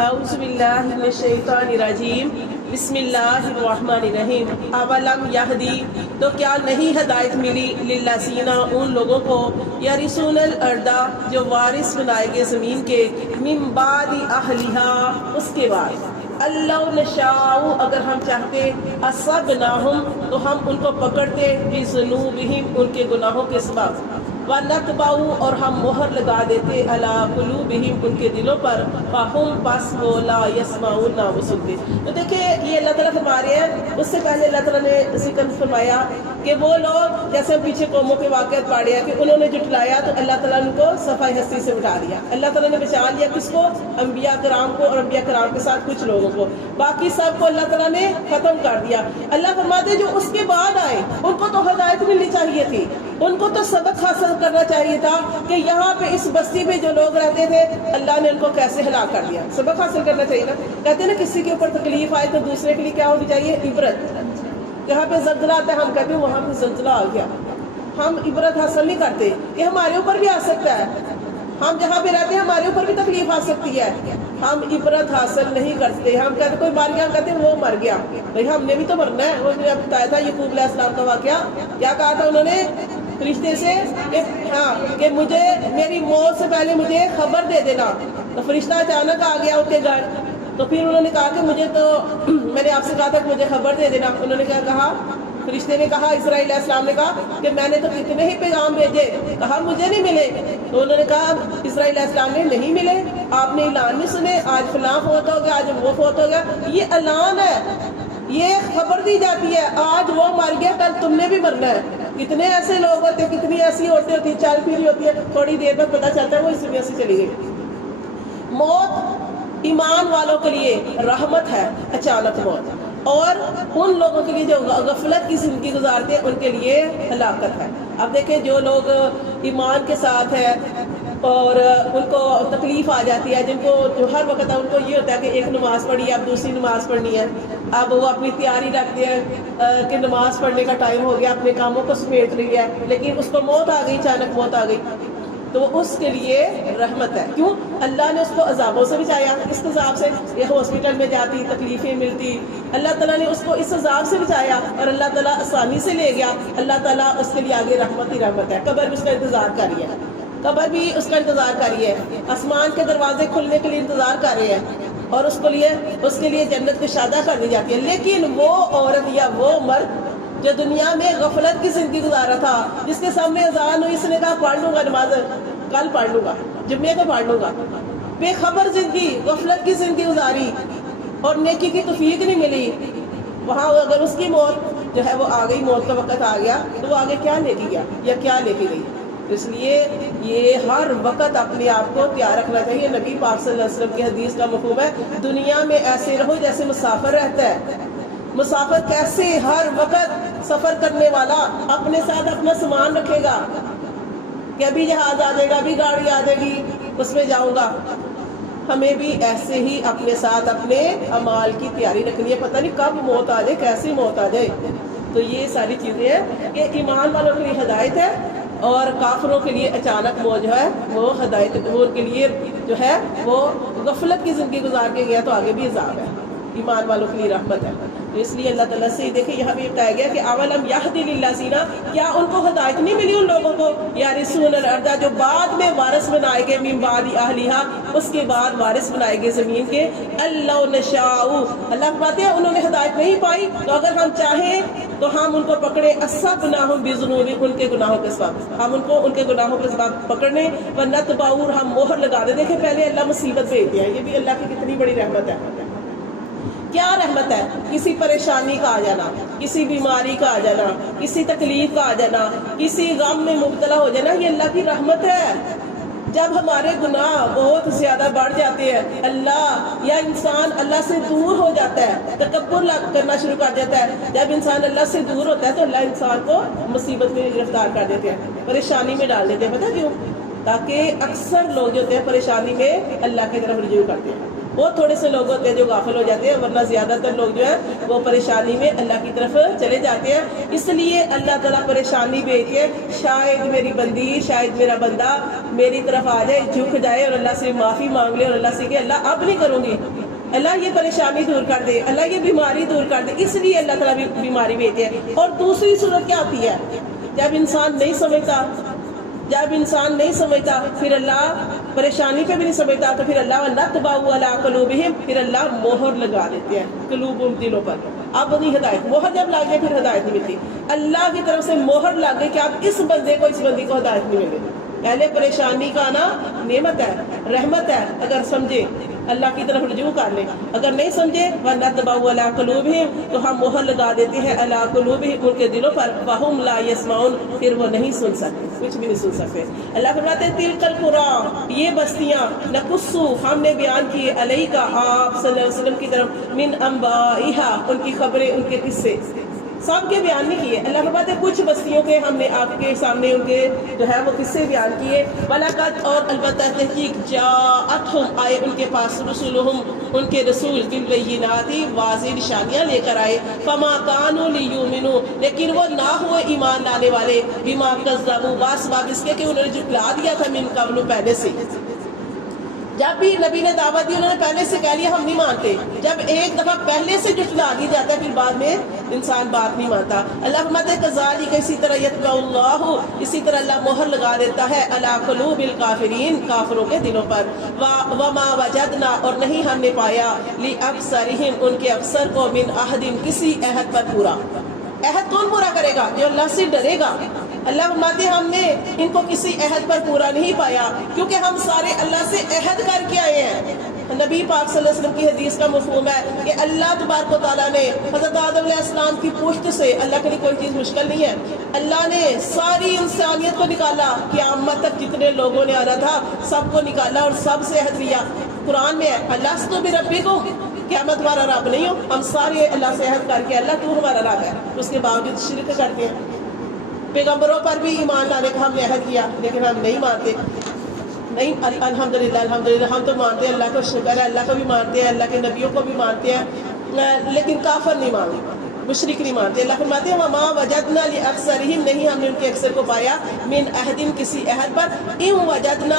اعوذ باللہ من الشیطان الرجیم بسم اللہ الرحمن الرحیم اولم یہدی تو کیا نہیں ہدایت ملی للذین ان لوگوں کو یرثون الارض جو وارث بنائے گے زمین کے من بعد اہلھا اس کے بعد اللہ نشاء اگر ہم چاہتے اصبناہم تو ہم ان کو پکڑتے بذنوبہم ان کے گناہوں کے سبب وَنَتْبَعُ اور ہم مہر لگا دیتے عَلَىٰ قُلُوبِهِمْ ان کے دلوں پر فَهُمْ بس وہ لا يَسْمَعُونَ نہ وہ سنتے۔ تو دیکھیں یہ اللہ تعالیٰ فرما رہے ہیں، اس سے پہلے اللہ تعالیٰ نے ذکر فرمایا کہ وہ لوگ جیسے پیچھے قوموں کے واقعات پڑھے ہیں کہ انہوں نے جھٹلایا تو اللہ تعالیٰ نے ان کو صفحہ ہستی سے اٹھا دیا۔ اللہ تعالیٰ نے بچا لیا کس کو؟ انبیاء کرام کو، اور انبیاء کرام کے ساتھ کچھ لوگوں کو، باقی سب کو اللہ تعالیٰ نے ختم کر دیا۔ اللہ فرماتے جو اس کے بعد آئے ان کو تو ہدایت ملنی چاہیے تھی، ان کو تو سبق حاصل کرنا چاہیے تھا کہ یہاں پہ اس بستی میں جو لوگ رہتے تھے اللہ نے ان کو کیسے ہلاک کر دیا۔ سبق حاصل کرنا چاہیے نا، کہتے ہیں نا کسی کے اوپر تکلیف آئے تو دوسرے کے لیے کیا ہونی چاہیے؟ عبرت۔ یہاں پہ زلزلہ آتا ہے ہم کہتے ہیں وہاں پہ زلزلہ آ گیا، ہم عبرت حاصل نہیں کرتے کہ ہمارے اوپر بھی آ سکتا ہے، ہم جہاں پہ رہتے ہیں ہمارے اوپر بھی تکلیف آ سکتی ہے، ہم عبرت حاصل نہیں کرتے۔ ہم کہتے کوئی مر گیا، ہم کہتے ہیں وہ مر گیا، بھائی ہم نے بھی تو مرنا ہے۔ وہ نے بتایا تھا یعقوب علیہ السلام کا واقعہ، کیا کہا تھا انہوں نے فرشتے سے کہ مجھے میری موت سے پہلے مجھے خبر دے دینا۔ تو فرشتہ اچانک آ گیا ان کے گھر، تو پھر انہوں نے کہا کہ مجھے تو میں نے آپ سے کہا تھا کہ مجھے خبر دے دینا۔ انہوں نے کیا کہا؟ فرشتے نے کہا، اسرائیل علیہ السلام نے کہا کہ میں نے تو کتنے ہی پیغام بھیجے، کہا مجھے نہیں ملے۔ تو انہوں نے کہا اسرائیل علیہ السلام نے نہیں ملے، آپ نے اعلان نہیں سنے، آج فلاں فوت ہو گیا، آج وہ فوت ہو گیا۔ یہ اعلان ہے، یہ خبر دی جاتی ہے، آج وہ مر گیا کل تم نے بھی مرنا ہے۔ کتنے ایسے لوگ ہوتے ہیں، کتنی ایسی عورتیں ہوتی ہیں چال پھیری ہوتی ہے، تھوڑی دیر بعد پتہ چلتا ہے وہ اس دنیا سے چلی گئی۔ موت ایمان والوں کے لیے رحمت ہے، اچانک موت، اور ان لوگوں کے لیے جو غفلت کی زندگی گزارتے ہیں ان کے لیے ہلاکت ہے۔ اب دیکھیں جو لوگ ایمان کے ساتھ ہے اور ان کو تکلیف آ جاتی ہے، جن کو جو ہر وقت ان کو یہ ہوتا ہے کہ ایک نماز پڑھی ہے اب دوسری نماز پڑھنی ہے، اب وہ اپنی تیاری رکھتے ہیں کہ نماز پڑھنے کا ٹائم ہو گیا، اپنے کاموں کو سمیٹ لیا ہے، لیکن اس کو موت آ گئی، اچانک موت آ گئی، تو اس کے لیے رحمت ہے۔ کیوں؟ اللہ نے اس کو عذابوں سے بچایا، اس عذاب سے یہ ہاسپٹل میں جاتی تکلیفیں ملتی، اللہ تعالیٰ نے اس کو اس عذاب سے بچایا اور اللہ تعالیٰ آسانی سے لے گیا۔ اللہ تعالیٰ اس کے لیے آگے رحمت ہی رحمت ہے۔ قبر بھی اس کا انتظار کر رہی ہے، قبر بھی اس کا انتظار کر رہی ہے، آسمان کے دروازے کھلنے کے لیے انتظار کر رہے ہیں، اور اس کے لیے جنت کی شادہ کر دی جاتی ہے۔ لیکن وہ عورت یا وہ مرد جو دنیا میں غفلت کی زندگی گزارا تھا، جس کے سامنے اذان ہوئی، اس نے کہا پڑھ لوں گا نماز، کل پڑھ لوں گا، جمعے کو پڑھ لوں گا، بے خبر زندگی، غفلت کی زندگی گزاری اور نیکی کی توفیق نہیں ملی، وہاں اگر اس کی موت جو ہے وہ آ گئی، موت کا وقت آ گیا، تو وہ آگے کیا لے کے گیا یا کیا لے کے گئی؟ اس لیے یہ ہر وقت اپنے آپ کو تیار رکھنا چاہیے۔ نبی پاک صلی اللہ علیہ وسلم کی حدیث کا مفہوم ہے دنیا میں ایسے رہو جیسے مسافر رہتا ہے۔ مسافر کیسے ہر وقت سفر کرنے والا اپنے ساتھ اپنا سامان رکھے گا کہ ابھی جہاز آ جائے گا، ابھی گاڑی آ جائے گی، اس میں جاؤں گا۔ ہمیں بھی ایسے ہی اپنے ساتھ اپنے اعمال کی تیاری رکھنی ہے، پتہ نہیں کب موت آ جائے، کیسی موت آ جائے۔ تو یہ ساری چیزیں ہیں کہ ایمان والوں کے لیے ہدایت ہے اور کافروں کے لیے اچانک موت جو ہے وہ ہدایت، وہ ان کے لیے جو ہے وہ غفلت کی زندگی گزار کے گیا تو آگے بھی عذاب ہے، ایمان والوں کے لیے رحمت ہے۔ تو اس لیے اللہ تعالیٰ سے دیکھیں یہاں بھی بتایا گیا کہ اولم یہدی للذین، کیا ان کو ہدایت نہیں ملی ان لوگوں کو یرثون الارض جو بعد میں وارث بنائے گئے، من بعد اہلھا اس کے بعد وارث بنائے گئے زمین کے، اللہ نشاء اللہ فرماتے ہیں انہوں نے ہدایت نہیں پائی تو اگر ہم چاہیں تو ہم ان کو پکڑے اصبناہم بذنوبہم ان کے گناہوں کے سبب، ہم ان کو ان کے گناہوں کے سبب پکڑنے، ونتبعوا ہم مہر لگا دیں۔ دیکھیں پہلے اللہ مصیبت بھیجتے ہیں، یہ بھی اللہ کی کتنی بڑی رحمت ہے۔ کیا رحمت ہے؟ کسی پریشانی کا آ جانا، کسی بیماری کا آ جانا، کسی تکلیف کا آ جانا، کسی غم میں مبتلا ہو جانا، یہ اللہ کی رحمت ہے۔ جب ہمارے گناہ بہت زیادہ بڑھ جاتے ہیں، اللہ یا انسان اللہ سے دور ہو جاتا ہے، تکبر کرنا شروع کر دیتا ہے، جب انسان اللہ سے دور ہوتا ہے تو اللہ انسان کو مصیبت میں گرفتار کر دیتے ہیں، پریشانی میں ڈال دیتے ہیں۔ پتہ کیوں؟ تاکہ اکثر لوگ جو ہوتے ہیں پریشانی میں اللہ کی طرف رجوع کرتے ہیں. بہت تھوڑے سے لوگ ہوتے ہیں جو غافل ہو جاتے ہیں، ورنہ زیادہ تر لوگ جو ہیں وہ پریشانی میں اللہ کی طرف چلے جاتے ہیں. اس لیے اللہ تعالیٰ پریشانی بھیجتے ہیں، شاید میری بندی، شاید میرا بندہ میری طرف آ جائے، جھک جائے اور اللہ سے معافی مانگ لے اور اللہ سے کہ اللہ اب نہیں کروں گی، اللہ یہ پریشانی دور کر دے، اللہ یہ بیماری دور کر دے. اس لیے اللہ تعالیٰ بھی بیماری بھیجتے ہیں. اور دوسری صورت کیا ہوتی ہے؟ جب انسان نہیں سمجھتا، جب انسان نہیں سمجھتا، پھر اللہ پریشانی پہ بھی نہیں سمجھتا، تو پھر اللہ نطبع علی قلوبہم، پھر اللہ مہر لگا دیتے ہیں قلوبہم، دلوں پر. اب نہیں ہدایت، مہر جب لگ گئی پھر ہدایت نہیں ملتی. اللہ کی طرف سے مہر لگ گئی کہ اب اس بندے کو، اس بندی کو ہدایت نہیں ملے. پہلے پریشانی کا آنا نعمت ہے، رحمت ہے، اگر سمجھے اللہ کی طرف رجوع کر لیں. اگر نہیں سمجھے وَنَطْبَعُ عَلَىٰ قُلُوبِهِمْ، تو ہم مہر لگا دیتے ہیں عَلَىٰ قُلُوبِهِمْ، ان کے دلوں پر، وَهُمْ لَا يَسْمَعُونَ، پھر وہ نہیں سن سکتے، کچھ بھی نہیں سن سکتے. اللہ فرماتے ہیں تِلْكَ الْقُرَىٰ، یہ بستیاں، نَقُصُّ، ہم نے بیان کیے، عَلَيْكَ، آپ صلی اللہ علیہ وسلم کی طرف، مِنْ أَنْبَائِهَا، ان کی خبریں، ان کے قصے، سب کے بیان نہیں کیے. اللہ فرماتے ہیں کچھ بستیوں کے ہم نے آپ کے سامنے ان کے جو ہے وہ قصے بیان کیے. وَلَقَدْ، اور البتہ تحقیق، جَاءَتْهُمْ، آئے ان کے پاس، رسولہم، ان کے رسول، بِالْبَيِّنَاتِ، واضح نشانیاں لے کر آئے. فَمَا كَانُوا لِيُؤْمِنُوا، لیکن وہ نہ ہوئے ایمان لانے والے، بِمَا كَذَّبُوا، باسباب اس کے کہ انہوں نے جھٹلا دیا تھا، مِن قبل، پہلے سے. جب بھی نبی نے دعوت دی، انہوں نے پہلے سے کہہ لیا ہم نہیں مانتے. جب ایک دفعہ پہلے سے جھٹلا دی جاتا ہے، پھر بعد میں انسان بات نہیں مانتا. اللہ فرماتے ہیں کذالک، اسی طرح یطبع اللہ، اسی طرح اللہ مہر لگا دیتا ہے علی قلوب الکافرین، کافروں کے دلوں پر. وما وجدنا، اور نہیں ہم نے پایا، لاکثرہم، ان کے اکثر کو، من عہد، کسی عہد پر پورا. عہد کون پورا کرے گا؟ جو اللہ سے ڈرے گا. اللہ فرماتے ہم نے ان کو کسی عہد پر پورا نہیں پایا، کیونکہ ہم سارے اللہ سے عہد کر کے آئے ہیں. نبی پاک صلی اللہ علیہ وسلم کی حدیث کا مفہوم ہے کہ اللہ تبارک و تعالیٰ نے حضرت آدم علیہ السلام کی پشت سے، اللہ کے لیے کوئی چیز مشکل نہیں ہے، اللہ نے ساری انسانیت کو نکالا، قیامت تک جتنے لوگوں نے آنا تھا سب کو نکالا اور سب سے عہد لیا. قرآن میں ہے الستو بربکم، کیا میں تمہارا رب نہیں ہوں؟ ہم سارے اللہ سے عہد کر کے اللہ تو ہمارا رب ہے، اس کے باوجود شرک کرتے ہیں. پیغمبروں پر بھی ایمان لانے کا ہم نے عہد کیا، لیکن ہم نہیں مانتے. نہیں، الحمدللہ الحمدللہ، ہم تو مانتے ہیں، اللہ کا شکر ہے، اللہ کو بھی مانتے ہیں، اللہ کے نبیوں کو بھی مانتے ہیں، لیکن کافر نہیں مانتے، مشرک نہیں مانتے. اللہ فرماتے ہیں وما وجدنا لاکثرہم، نہیں ہم نے ان کے اکثر کو پایا، من عہد، کسی عہد پر، ان وجدنا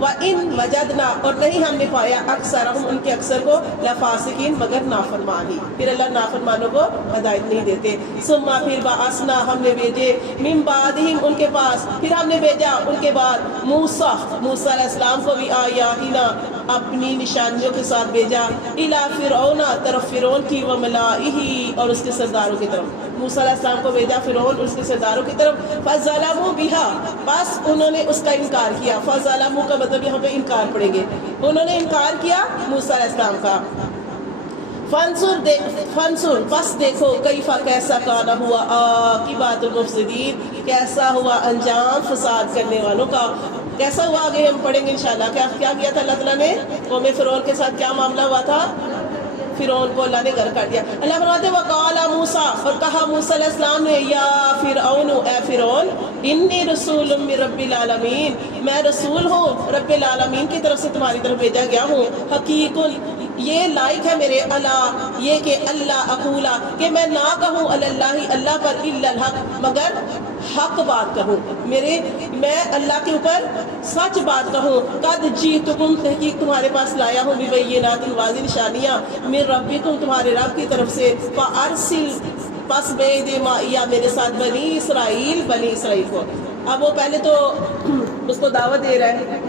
وان وجدنا، اور نہیں ہم نے پایا، اکثرہم، ان کے اکثر کو، لفاسقین، مگر نافرمان ہی. پھر اللہ نافرمانوں کو ہدایت نہیں دیتے. ثم، پھر بعثنا، ہم نے بھیجے، من بعدہم، ان کے پاس، پھر ہم نے بھیجا ان کے بعد، موسیٰ علیہ السلام کو بھی، آیاتنا، اپنی نشانیوں کے ساتھ بھیجا، الی فرعون، طرف فرعون کی، وملائہ، اور اس کے سرداروں کی طرف. موسیٰ علیہ السلام کو بھیجا فرعون اور اس کے سرداروں کی طرف. فظلموا بها، بس انہوں نے اس کا انکار کیا. فظلموا کا مطلب یہاں پہ انکار پڑیں گے، انہوں نے انکار کیا موسیٰ علیہ السلام کا. فانظر، بس دیکھو، کیفا، کیسا، کانا، ہوا، عاقبۃ المفسدین، کیسا ہوا انجام فساد کرنے والوں کا. کیسا ہوا آگے ہم پڑھیں گے انشاءاللہ. کیا کیا تھا اللہ تعالیٰ نے قوم فرعون کے ساتھ، کیا معاملہ ہوا تھا؟ فرعون کو اللہ نے غرق کر دیا. اللہ فرماتے ہیں وقال موسیٰ، اور کہا موسیٰ علیہ السلام نے، یا فرعون، اے فرعون، انی رسول من رب العالمین، میں رسول ہوں رب العالمین کی طرف سے تمہاری طرف بھیجا گیا ہوں. حقیق، یہ لائق ہے میرے، اللہ، یہ کہ اللہ اقولا، کہ میں نہ کہوں اللہ، اللہ پر، الا الحق، مگر حق بات کہوں، میں اللہ کے اوپر سچ بات کہوں. قد جئتکم، تحقیق تمہارے پاس لایا ہوں، ببینات، واضح نشانیاں، من ربکم، تمہارے رب کی طرف سے. فارسل، پس بھیج دے، معیا، میرے ساتھ، بنی اسرائیل کو. اب وہ پہلے تو اس کو دعوت دے رہا ہے،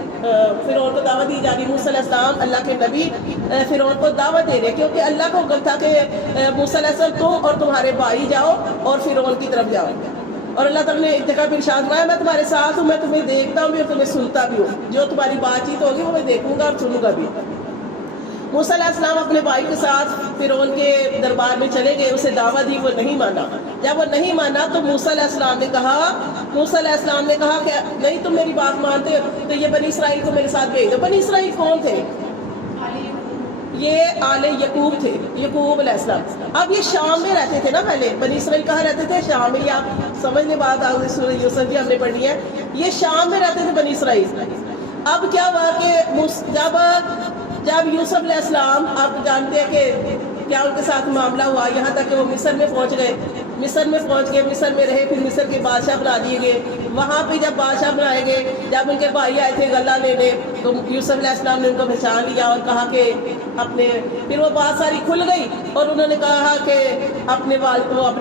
فرعون کو دعوت دی جا رہی. موسیٰ علیہ السلام اللہ کے نبی فرعون کو دعوت دے رہے، کیونکہ اللہ کو حکم تھا کہ موسیٰ علیہ السلام تم اور تمہارے بھائی جاؤ اور فرعون کی طرف جاؤ. اور اللہ تعالیٰ نے اتقاء ارشاد فرمایا میں تمہارے ساتھ ہوں، میں تمہیں دیکھتا ہوں بھی اور تمہیں سنتا بھی ہوں، جو تمہاری بات چیت ہوگی وہ میں دیکھوں گا اور سنوں گا بھی. موسیٰ علیہ السلام اپنے بھائی کے ساتھ فرعون کے دربار میں چلے گئے، اسے دعوت دی، وہ نہیں مانا. جب وہ نہیں مانا تو موسیٰ علیہ السلام نے کہا کہ نہیں تم میری بات مانتے تو یہ بنی اسرائیل کو میرے ساتھ بھیج دو. بنی اسرائیل کون تھے؟ یہ آل یعقوب تھے، یعقوب علیہ السلام. اب یہ شام میں رہتے تھے نا پہلے. بنی اسرائیل کہاں رہتے تھے؟ شام میں. آپ سمجھنے بات آگے سورہ یوسف کی ہم نے پڑھنی ہے. یہ شام میں رہتے تھے بنی اسرائیل. اب کیا ہوا کہ جب یوسف علیہ السلام، آپ جانتے ہیں کہ کیا ان کے ساتھ معاملہ ہوا، یہاں تک کہ وہ مصر میں پہنچ گئے، مصر میں رہے، پھر مصر کے بادشاہ بنا دیے گئے۔ وہاں پہ جب بادشاہ بنائے گئے، جب ان کے بھائی آئے تھے غلہ لینے، تو یوسف علیہ السلام نے ان کو پہچان لیا اور کہا کہ پھر وہ بات ساری کھل گئی، اور انہوں نے کہا کہ اپنے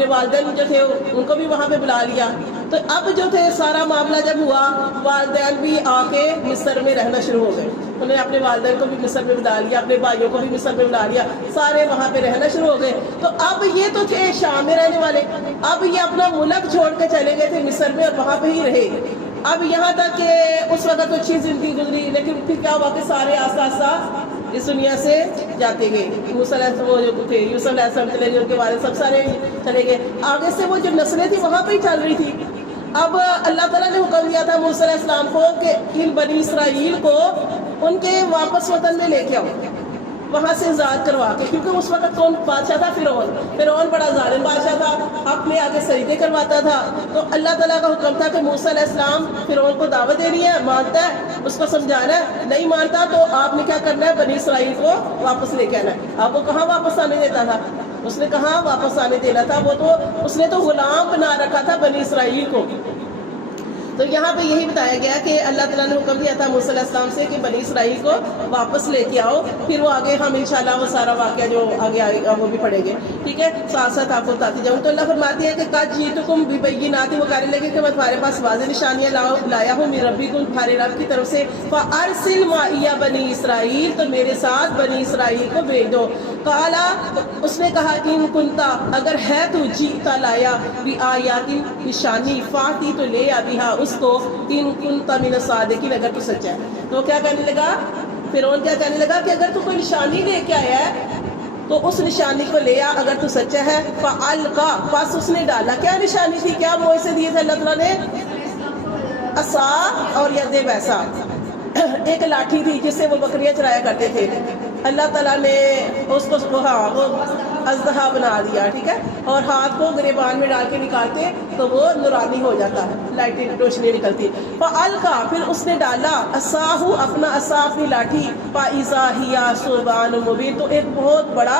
والدین جو تھے ان کو بھی وہاں پہ بلا لیا۔ تو اب جو تھے سارا معاملہ جب ہوا، والدین بھی آ کے مصر میں رہنا شروع ہو گئے، انہوں نے اپنے والدین کو بھی مصر میں بلا لیا، اپنے بھائیوں کو بھی مصر میں بلا لیا، سارے وہاں پہ رہنا شروع ہو گئے۔ تو اب یہ تو تھے شام میں رہنے والے، اب یہ اپنا ملک چھوڑ کے چلے گئے تھے مصر میں، اور وہاں پہ ہی رہے۔ اب یہاں تک کہ اس وقت تو اچھی زندگی گزری، لیکن پھر کیا ہوا کہ سارے آہستہ آہستہ اس دنیا سے جاتے گئے۔ یوسف علیہ السلام چلے گئے، ان کے والد سب سارے چلے گئے۔ آگے سے وہ جو نسلیں تھیں وہاں پہ ہی چل رہی تھی۔ اب اللہ تعالیٰ نے حکم دیا تھا موسیٰ علیہ السلام کو کہ ان بنی اسرائیل کو ان کے واپس وطن میں لے کے آؤ، وہاں سے آزاد کروا کے، کیونکہ اس وقت کون بادشاہ تھا؟ فرعون بڑا ظالم بادشاہ تھا، اپنے آگے سجدے کرواتا تھا۔ تو اللہ تعالیٰ کا حکم تھا کہ موسیٰ علیہ السلام فرعون کو دعوت دینی ہے، مانتا ہے اس کو سمجھانا ہے، نہیں مانتا تو آپ نے کیا کرنا ہے؟ بنی اسرائیل کو واپس لے کے آنا ہے۔ اب وہ کہاں واپس آنے دیتا تھا؟ اس نے کہاں واپس آنے دینا تھا؟ اس نے تو غلام بنا رکھا تھا بنی اسرائیل کو۔ تو یہاں پہ یہی بتایا گیا کہ اللہ تعالیٰ نے حکم دیا تھا موسیٰ علیہ السلام سے کہ بنی اسرائیل کو واپس لے کے آؤ۔ پھر وہ آگے ہم انشاءاللہ وہ سارا واقعہ جو آگے آئے گا وہ بھی پڑھیں گے، ٹھیک ہے؟ ساتھ ساتھ آپ کو بتاتی جاؤں۔ تو اللہ فرماتی ہے کہ قد جئتکم ببینات، وہ کہنے لگے کہ میں تمہارے پاس واضح نشانیاں لایا ہوں من ربکم، تمہارے رب کی طرف سے، فارسل معی بنی اسرائیل، تو میرے ساتھ بنی اسرائیل کو بھیج دو۔ قالا، اس نے کہا ان کنتا، اگر ہے تو جیتا لایا بھی آیات نشانی، فاتی تو لے ابیہا اس کو، ان کنتا من الصادقین، اگر تو سچا ہے۔ تو کیا کہنے لگا فرعون؟ کیا کہنے لگا کہ اگر تو کوئی نشانی لے کے آیا ہے تو اس نشانی کو لے آ، اگر تو سچا ہے۔ فالقا، پس اس نے ڈالا۔ کیا نشانی تھی؟ کیا معجزے دیے تھے اللہ تعالیٰ نے؟ عصا اور ید ویسا، ایک لاٹھی تھی جس سے وہ بکریاں چرایا کرتے تھے، اللہ تعالیٰ نے اس کو وہ اژدہا بنا دیا، ٹھیک ہے؟ اور ہاتھ کو گریبان میں ڈال کے نکالتے تو وہ نورانی ہو جاتا ہے، لائٹنگ روشنی نکلتی۔ فالقا، پھر اس نے ڈالا، عصاہ، اپنا عصا، اپنی لاٹھی، فاذا ہی ثعبان مبین، تو ایک بہت بڑا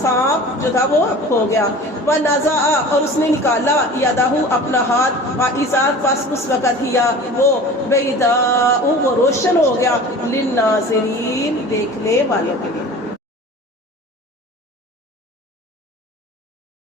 سانپ جو تھا وہ ہو گیا۔ ونزع، اور اس نے نکالا، یدہ، اپنا ہاتھ، فاذا، پس اس وقت ہی وہ بیضاء، وہ روشن ہو گیا، للناظرین، دیکھنے والوں کے لیے۔